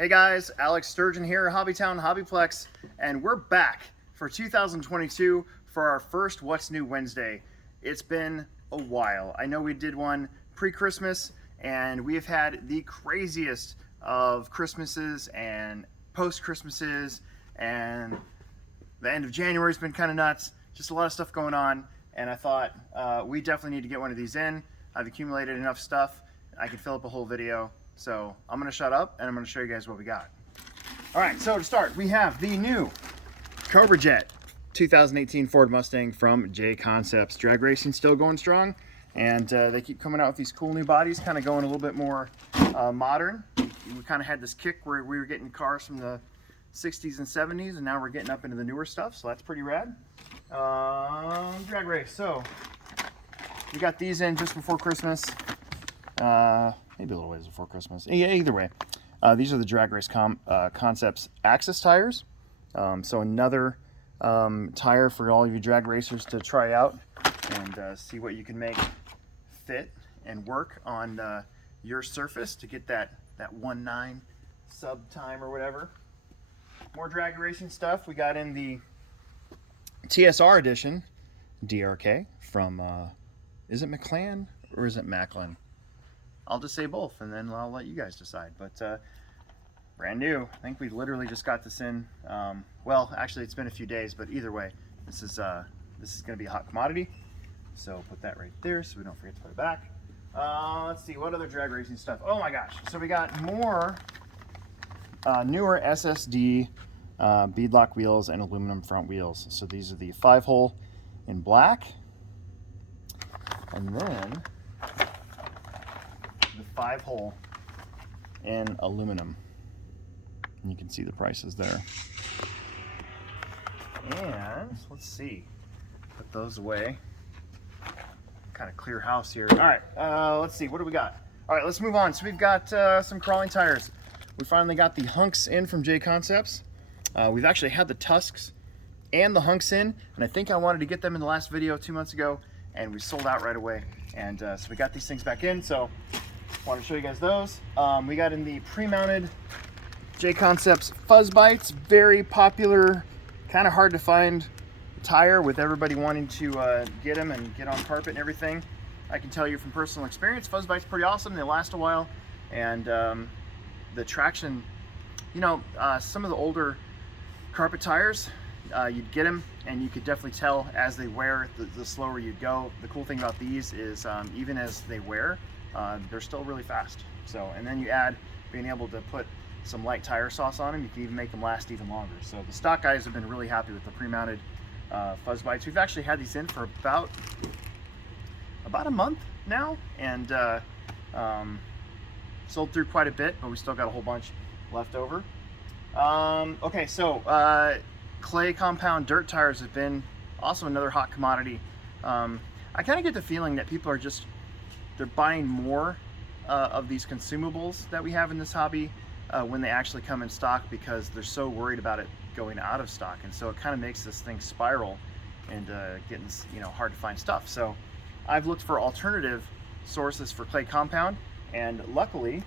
Hey guys, Alex Sturgeon here, HobbyTown HobbyPlex, and we're back for 2022 for our first What's New Wednesday. It's been a while. I know we did one pre-Christmas, and we have had the craziest of Christmases and post-Christmases, and the end of January's been kind of nuts. Just a lot of stuff going on, and I thought we definitely need to get one of these in. I've accumulated enough stuff. I can fill up a whole video. So I'm gonna shut up and I'm gonna show you guys what we got. All right, so to start, we have the new Cobra Jet 2018 Ford Mustang from J Concepts. Drag racing still going strong, and they keep coming out with these cool new bodies, kind of going a little bit more modern. We kind of had this kick where we were getting cars from the 60s and 70s, and now we're getting up into the newer stuff, so that's pretty rad. Drag race, so we got these in just before Christmas. Maybe a little ways before Christmas. Yeah, either way, these are the Drag Race Concepts Axis tires. So another tire for all of you drag racers to try out and see what you can make fit and work on your surface to get that 1.9 sub time or whatever. More drag racing stuff. We got in the TSR edition DRK from, is it McLaren or is it Macklin? I'll just say both, and then I'll let you guys decide. But brand new. I think we literally just got this in. Well, actually, it's been a few days, but either way, this is going to be a hot commodity. So put that right there, so we don't forget to put it back. Let's see, what other drag racing stuff? Oh my gosh! So we got more newer SSD beadlock wheels and aluminum front wheels. So these are the 5-hole in black, and then 5-hole in aluminum. And you can see the prices there. And let's see, put those away. Kind of clear house here. All right, let's see, what do we got? All right, let's move on. So we've got some crawling tires. We finally got the hunks in from J Concepts. We've actually had the tusks and the hunks in, and I think I wanted to get them in the last video 2 months ago, and we sold out right away. And so we got these things back in. So want to show you guys those. We got in the pre-mounted J Concepts Fuzz Bites, very popular, kind of hard to find tire with everybody wanting to get them and get on carpet and everything. I can tell you from personal experience, Fuzz Bites pretty awesome. They last a while, and the traction, you know, some of the older carpet tires, you'd get them and you could definitely tell as they wear, the slower you'd go. The cool thing about these is even as they wear, they're still really fast. So, and then you add being able to put some light tire sauce on them, you can even make them last even longer. So the stock guys have been really happy with the pre-mounted Fuzz Bites. We've actually had these in for about a month now, and sold through quite a bit, but we still got a whole bunch left over. Okay, so clay compound dirt tires have been also another hot commodity. I kind of get the feeling that people are they're buying more of these consumables that we have in this hobby when they actually come in stock, because they're so worried about it going out of stock, and so it kind of makes this thing spiral and getting, you know, hard to find stuff. So I've looked for alternative sources for clay compound, and luckily,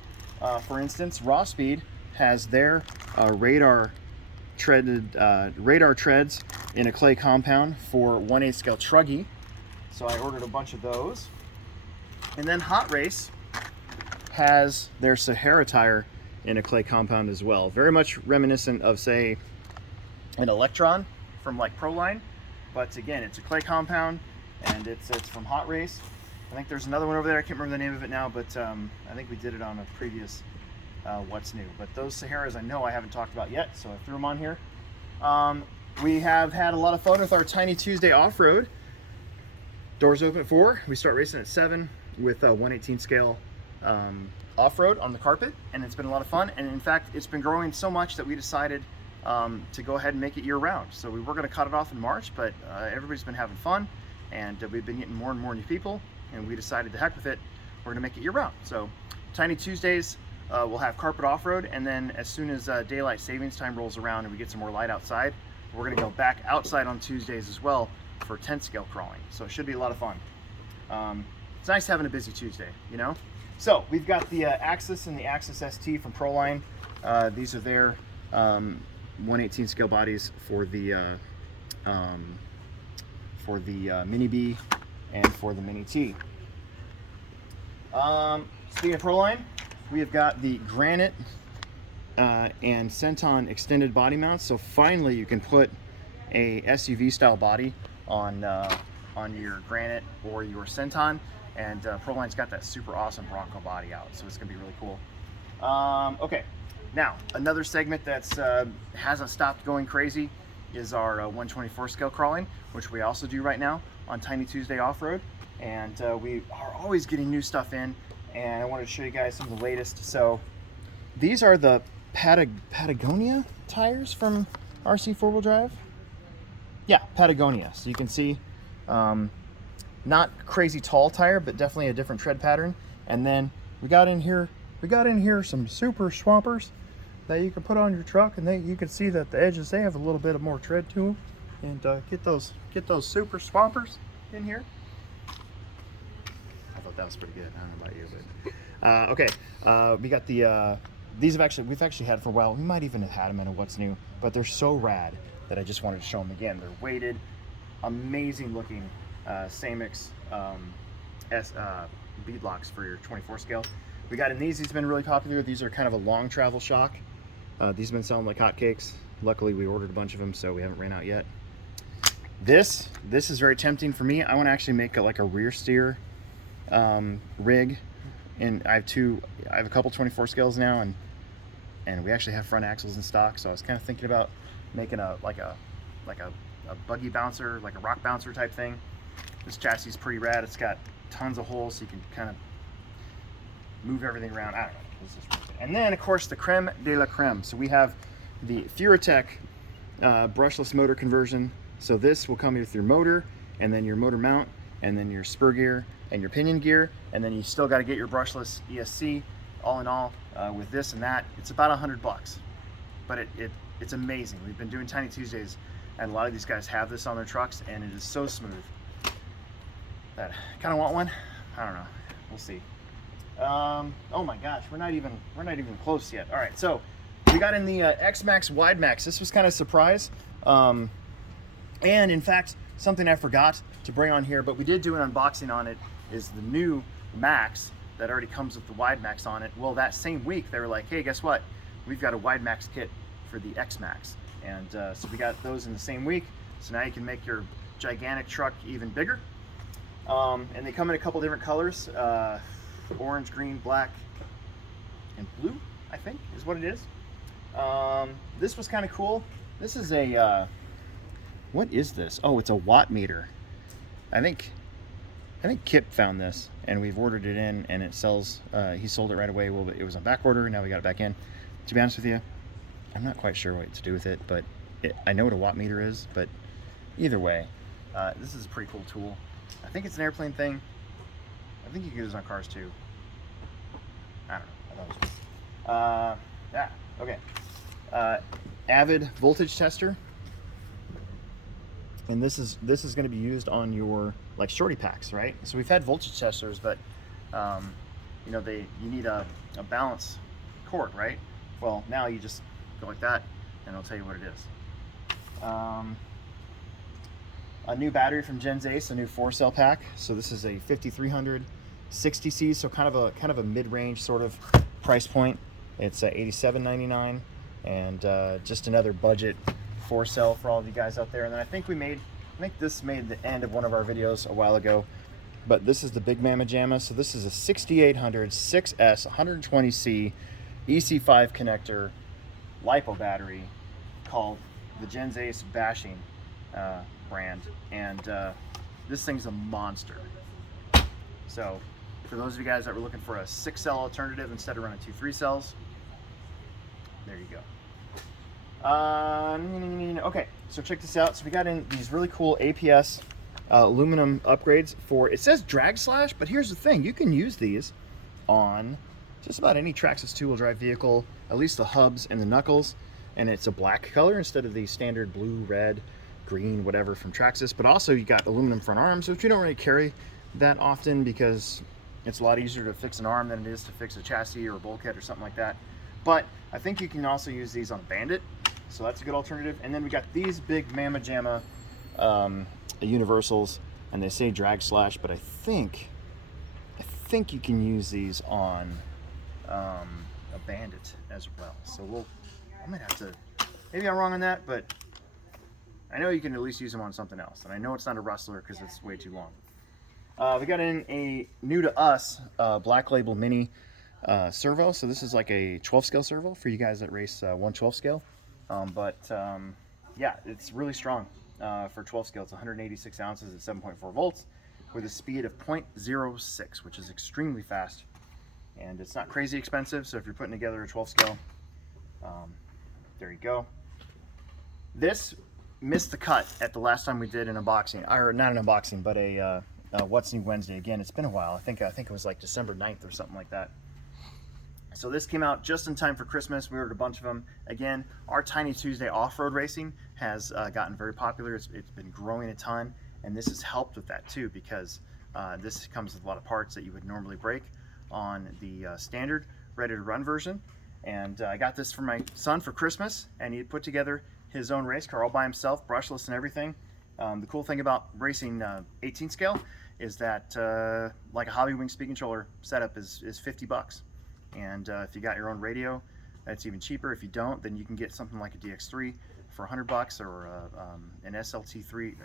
for instance, Raw Speed has their radar treads in a clay compound for 1/8 scale truggy. So I ordered a bunch of those. And then Hot Race has their Sahara tire in a clay compound as well. Very much reminiscent of, say, an Electron from like Proline. But again, it's a clay compound, and it's from Hot Race. I think there's another one over there. I can't remember the name of it now, but I think we did it on a previous What's New. But those Saharas I know I haven't talked about yet, so I threw them on here. We have had a lot of fun with our Tiny Tuesday off-road. Doors open at 4. We start racing at 7. With a 1/18 scale off-road on the carpet, and it's been a lot of fun. And in fact, it's been growing so much that we decided to go ahead and make it year-round. So we were going to cut it off in March, but everybody's been having fun, and we've been getting more and more new people, and we decided to heck with it. We're going to make it year-round. So Tiny Tuesdays, we'll have carpet off-road, and then as soon as daylight savings time rolls around and we get some more light outside, we're going to go back outside on Tuesdays as well for 10 scale crawling. So it should be a lot of fun. It's nice having a busy Tuesday, you know? So we've got the Axis and the Axis ST from Proline. These are their 1/18 scale bodies for the Mini B and for the Mini T. Speaking of Proline, we have got the Granite and Centon extended body mounts. So finally, you can put a SUV style body on your Granite or your Centon, and Proline's got that super awesome Bronco body out, so it's gonna be really cool. Okay, now another segment that's hasn't stopped going crazy is our 1/24 scale crawling, which we also do right now on Tiny Tuesday Off-Road, and we are always getting new stuff in, and I wanted to show you guys some of the latest. So these are the Patagonia tires from RC 4-wheel drive. Yeah, Patagonia. So you can see not crazy tall tire, but definitely a different tread pattern. And then we got in here some super swampers that you can put on your truck, and you can see that the edges, they have a little bit of more tread to them. And get those super swampers in here. I thought that was pretty good. I don't know about you, but okay. We got the we've actually had for a while. We might even have had them in a What's New, but they're so rad that I just wanted to show them again. They're weighted, amazing looking Samix bead locks for your 24 scale. We got in these have been really popular. These are kind of a long travel shock. These have been selling like hotcakes. Luckily, we ordered a bunch of them, so we haven't ran out yet. This is very tempting for me. I want to actually make like a rear steer rig, and I have a couple 24 scales now, and we actually have front axles in stock. So I was kind of thinking about making a buggy bouncer, like a rock bouncer type thing. This chassis is pretty rad. It's got tons of holes, so you can kind of move everything around. I don't know. And then of course the creme de la creme. So we have the Furatech brushless motor conversion. So this will come with your motor, and then your motor mount, and then your spur gear and your pinion gear, and then you still got to get your brushless ESC. All in all, with this and that, it's about $100, but it's amazing. We've been doing Tiny Tuesdays, and a lot of these guys have this on their trucks, and it is so smooth that I kind of want one. I don't know. We'll see. Oh my gosh, we're not even close yet. All right, so we got in the X-Max Wide Max. This was kind of a surprise. And in fact, something I forgot to bring on here, but we did do an unboxing on it, is the new Max that already comes with the Wide Max on it. Well, that same week, they were like, hey, guess what? We've got a Wide Max kit for the X-Max. And so we got those in the same week. So now you can make your gigantic truck even bigger. And they come in a couple different colors, orange, green, black, and blue, I think is what it is. This was kind of cool. This is a, what is this? Oh, it's a watt meter. I think Kip found this, and we've ordered it in, and it sells, he sold it right away. Well, it was on back order, now we got it back in. To be honest with you, I'm not quite sure what to do with it, but I know what a watt meter is, but either way, this is a pretty cool tool. I think it's an airplane thing. I think you can use this on cars too. I don't know. I thought it was cool. Yeah, okay. Avid voltage tester. And this is going to be used on your like shorty packs, right? So we've had voltage testers, but you know, you need a balance cord, right? Well, now you just go like that, and it'll tell you what it is. A new battery from Gens Ace, a new 4-cell pack. So this is a 5300 60C, so kind of a mid-range sort of price point. It's $87.99, and just another budget 4-cell for all of you guys out there. And then I think this made the end of one of our videos a while ago, but this is the Big Mama Jamma. So this is a 6800 6S 120C EC5 connector LiPo battery called the Gens Ace Bashing brand, and this thing's a monster. So for those of you guys that were looking for a 6-cell alternative instead of running 2 3-cells, there you go. Okay, so check this out. So we got in these really cool APS aluminum upgrades for, it says drag slash, but here's the thing, you can use these on just about any Traxxas 2-wheel drive vehicle, at least the hubs and the knuckles, and it's a black color instead of the standard blue, red, green, whatever from Traxxas. But also you got aluminum front arms, which we don't really carry that often because it's a lot easier to fix an arm than it is to fix a chassis or a bulkhead or something like that. But I think you can also use these on a Bandit, so that's a good alternative. And then we got these big Mamma Jamma universals, and they say drag slash, but I think you can use these on a Bandit as well. So I might have to, maybe I'm wrong on that, but I know you can at least use them on something else. And I know it's not a Rustler because it's way too long. We got in a new to us Black Label Mini servo. So this is like a 12 scale servo for you guys that race 112 scale. Yeah, it's really strong for 12 scale. It's 186 ounces at 7.4 volts with a speed of 0.06, which is extremely fast. And it's not crazy expensive. So if you're putting together a 12 scale, there you go. This missed the cut at the last time we did an unboxing, or not an unboxing, but a What's New Wednesday. Again, it's been a while. I think it was like December 9th or something like that. So this came out just in time for Christmas. We ordered a bunch of them. Again, our Tiny Tuesday off-road racing has gotten very popular. It's been growing a ton, and this has helped with that too, because this comes with a lot of parts that you would normally break on the standard ready-to-run version. And I got this for my son for Christmas, and he put together his own race car all by himself, brushless and everything. The cool thing about racing 18 scale is that like a Hobby Wing speed controller setup is 50 bucks. And if you got your own radio, that's even cheaper. If you don't, then you can get something like a DX3 for 100 bucks, or an SLT3,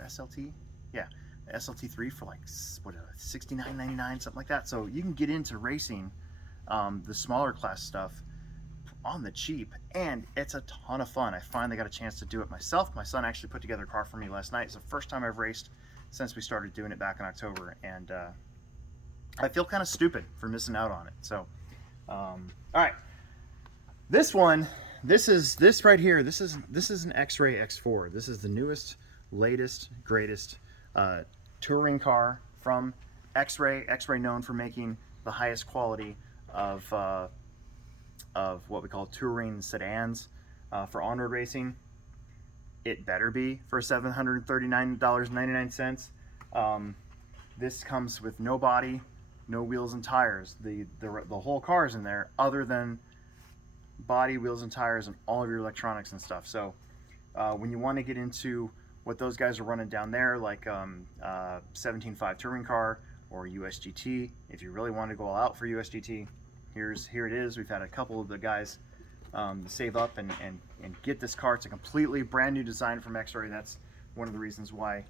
SLT3 for like what, $69.99, something like that. So you can get into racing the smaller class stuff on the cheap, and it's a ton of fun. I finally got a chance to do it myself. My son actually put together a car for me last night. It's the first time I've raced since we started doing it back in October, and I feel kind of stupid for missing out on it. So all right, this right here, this is an XRay X4. This is the newest, latest, greatest touring car from XRay. XRay known for making the highest quality of what we call touring sedans for on-road racing. It better be for $739.99. This comes with no body, no wheels and tires. The whole car is in there, other than body, wheels and tires, and all of your electronics and stuff. So when you want to get into what those guys are running down there, like 17.5 touring car or USGT, if you really want to go all out for USGT, here it is. We've had a couple of the guys save up and get this car. It's a completely brand new design from XRay. That's one of the reasons why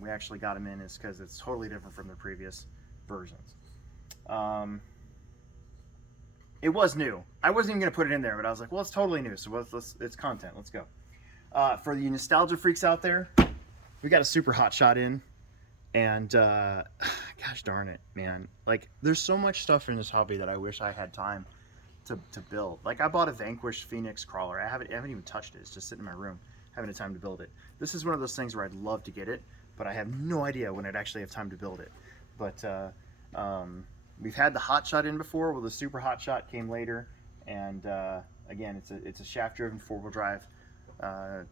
we actually got them in, is because it's totally different from the previous versions. It was new. I wasn't even going to put it in there, but I was like, well, it's totally new, so it's content. Let's go. For the nostalgia freaks out there, we got a super hot shot in, and gosh darn it, man. Like, there's so much stuff in this hobby that I wish I had time to build. Like, I bought a Vanquish Phoenix crawler. I haven't even touched it. It's just sitting in my room. Haven't had time to build it. This is one of those things where I'd love to get it, but I have no idea when I'd actually have time to build it. But we've had the hot shot in before. Well, the super hot shot came later, and again, it's a shaft driven 4-wheel drive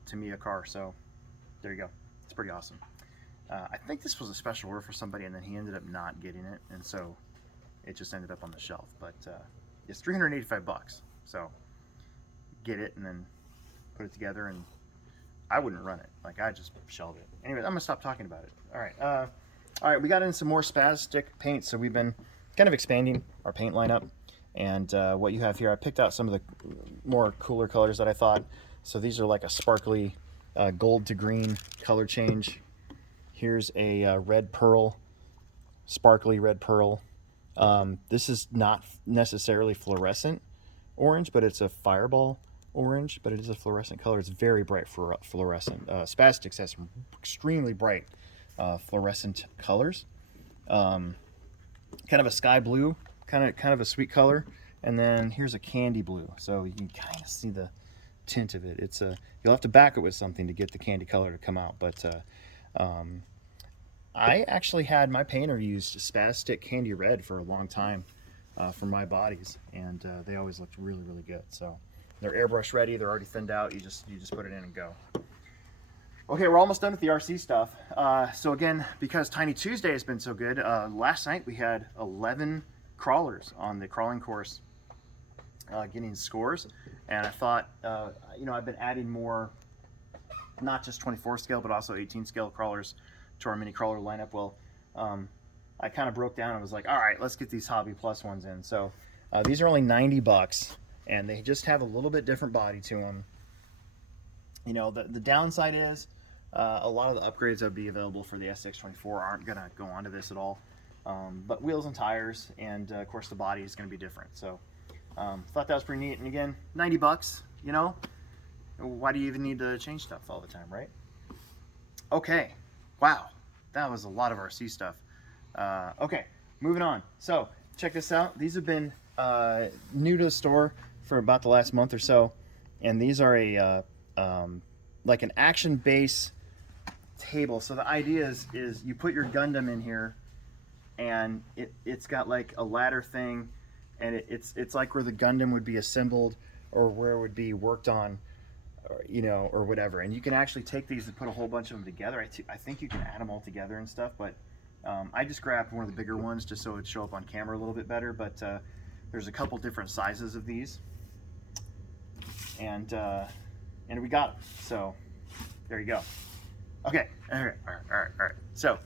Tamiya car. So there you go. It's pretty awesome. I think this was a special order for somebody, and then he ended up not getting it, and so it just ended up on the shelf. But it's 385 bucks. So get it and then put it together, and I wouldn't run it. Like, I just shelved it. Anyway, I'm gonna stop talking about it. All right, we got in some more Spastic paint, so we've been kind of expanding our paint lineup. And what you have here, I picked out some of the more cooler colors that I thought. So these are like a sparkly gold to green color change. Here's a red pearl, sparkly red pearl. This is not necessarily fluorescent orange, but it's a fireball orange, but it is a fluorescent color. It's very bright for fluorescent. Spastics has some extremely bright fluorescent colors. Kind of a sky blue, kind of a sweet color, and then here's a candy blue. So you can kind of see the tint of it. It's you'll have to back it with something to get the candy color to come out. But I actually had my painter use Spastic Candy Red for a long time for my bodies, and they always looked really, really good. So they're airbrush ready. They're already thinned out. You just put it in and go. Okay, we're almost done with the RC stuff. So again, because Tiny Tuesday has been so good, last night we had 11 crawlers on the crawling course getting scores, and I thought, you know, I've been adding more, not just 24 scale, but also 18 scale crawlers to our mini crawler lineup. Well, I kind of broke down and was like, all right, let's get these Hobby Plus ones in. So these are only 90 bucks, and they just have a little bit different body to them. You know, the downside is a lot of the upgrades that would be available for the SX24 aren't going to go onto this at all. But wheels and tires, and of course the body is going to be different. So thought that was pretty neat. And again, 90 bucks, you know, why do you even need to change stuff all the time, right? Okay, wow, that was a lot of RC stuff. Okay, moving on. So check this out. These have been new to the store for about the last month or so, and these are a like an action base table. So the idea is you put your Gundam in here, and it's got like a ladder thing, and it's like where the Gundam would be assembled or where it would be worked on, or, you know, or whatever. And you can actually take these and put a whole bunch of them together. I think you can add them all together and stuff, but I just grabbed one of the bigger ones just so it'd show up on camera a little bit better. But there's a couple different sizes of these, and we got them. So there you go. Okay, all right. So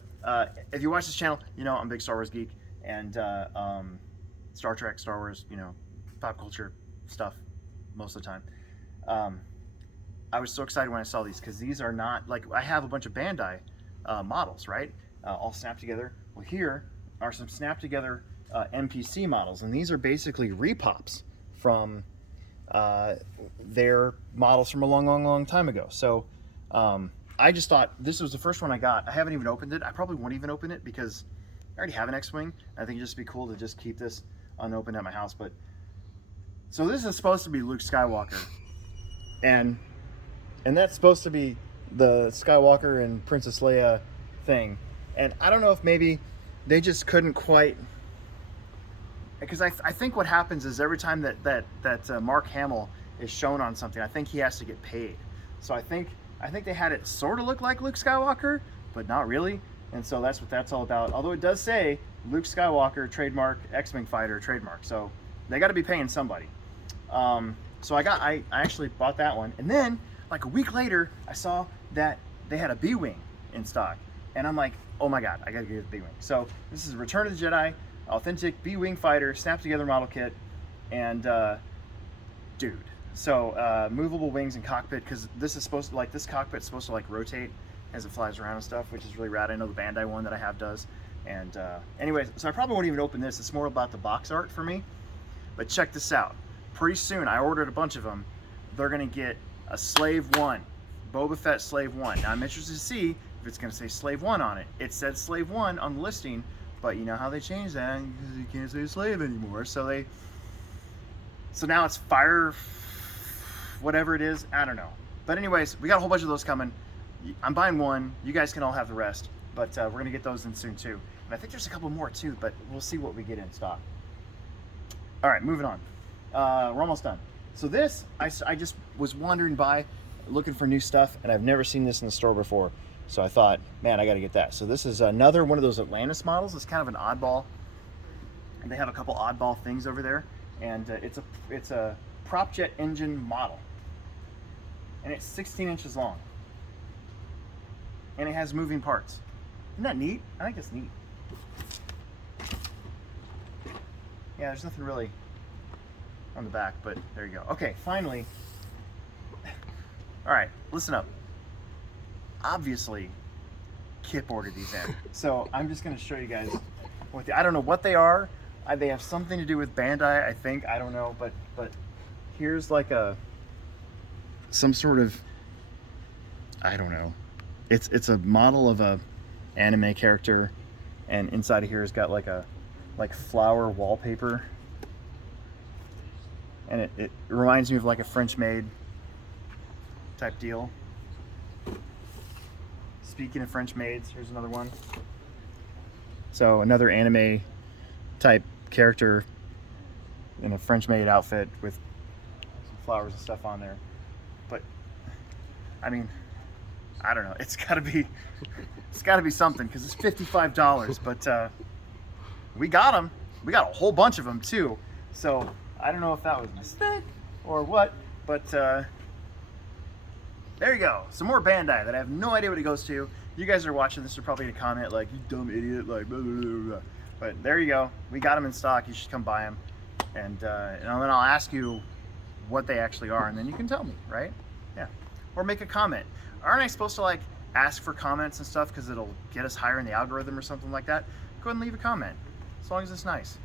if you watch this channel, you know I'm a big Star Wars geek, and Star Trek, Star Wars, you know, pop culture stuff most of the time. I was so excited when I saw these, because these are not, like, I have a bunch of Bandai models, right? All snapped together. Well, here are some snapped together MPC models, and these are basically repops from their models from a long time ago. So I just thought this was the first one I got. I haven't even opened it. I probably won't even open it because I already have an X-Wing. I think it'd just be cool to just keep this unopened at my house. But so this is supposed to be Luke Skywalker, and that's supposed to be the Skywalker and Princess Leia thing. And I don't know if maybe they just couldn't quite, because I think what happens is every time that Mark Hamill is shown on something, I think he has to get paid. So I think they had it sort of look like Luke Skywalker, but not really. And so that's what that's all about. Although it does say Luke Skywalker trademark, X-Wing fighter trademark. So they got to be paying somebody. So I actually bought that one. And then like a week later, I saw that they had a B-Wing in stock. And I'm like, oh my God, I got to get the B-Wing. So this is Return of the Jedi, authentic B-Wing fighter, snapped together model kit. And dude. So movable wings and cockpit, because this is supposed to, like, this cockpit's supposed to like rotate as it flies around and stuff, which is really rad. I know the Bandai one that I have does. And anyways, so I probably won't even open this. It's more about the box art for me. But check this out. Pretty soon, I ordered a bunch of them. They're gonna get a Slave 1, Boba Fett Slave 1. Now I'm interested to see if it's gonna say Slave 1 on it. It said Slave 1 on the listing, but you know how they changed that because you can't say Slave anymore. So now it's Fire, whatever it is, I don't know. But anyways, we got a whole bunch of those coming. I'm buying one. You guys can all have the rest, but we're gonna get those in soon too. And I think there's a couple more too, but we'll see what we get in stock. All right, moving on. We're almost done. So this, I just was wandering by looking for new stuff, and I've never seen this in the store before. So I thought, man, I got to get that. So this is another one of those Atlantis models. It's kind of an oddball, and they have a couple oddball things over there. And it's a prop jet engine model, and it's 16 inches long, and it has moving parts. Isn't that neat? I think it's neat. Yeah, there's nothing really on the back, but there you go. Okay, finally. All right, listen up. Obviously, Kip ordered these in, so I'm just going to show you guys what I don't know what they are. They have something to do with Bandai, I think. I don't know, but here's like some sort of, I don't know. It's a model of a anime character, and inside of here has got like flower wallpaper, and it reminds me of like a French maid type deal. Speaking of French maids, here's another one. So another anime type character in a French maid outfit with some flowers and stuff on there. But I mean, I don't know. It's gotta be something, because it's $55. But we got them. We got a whole bunch of them too. So I don't know if that was a mistake or what, but there you go. Some more Bandai that I have no idea what it goes to. You guys are watching this are probably gonna comment like, you dumb idiot, like blah, blah, blah, blah. But there you go. We got them in stock. You should come buy them. And then I'll ask you what they actually are, and then you can tell me, right? Yeah. Or make a comment. Aren't I supposed to like ask for comments and stuff because it'll get us higher in the algorithm or something like that? Go ahead and leave a comment, as long as it's nice.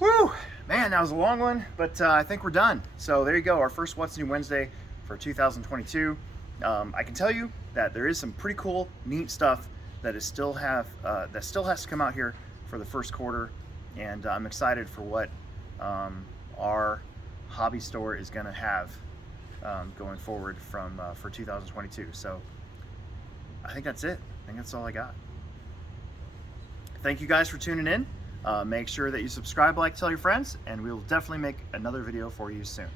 Woo! Man, that was a long one, but I think we're done. So there you go, our first What's New Wednesday for 2022. I can tell you that there is some pretty cool, neat stuff that still has to come out here for the first quarter, and I'm excited for what our hobby store is going to have going forward for 2022. So I think that's it. I think that's all I got. Thank you guys for tuning in. Make sure that you subscribe, like, tell your friends, and we'll definitely make another video for you soon.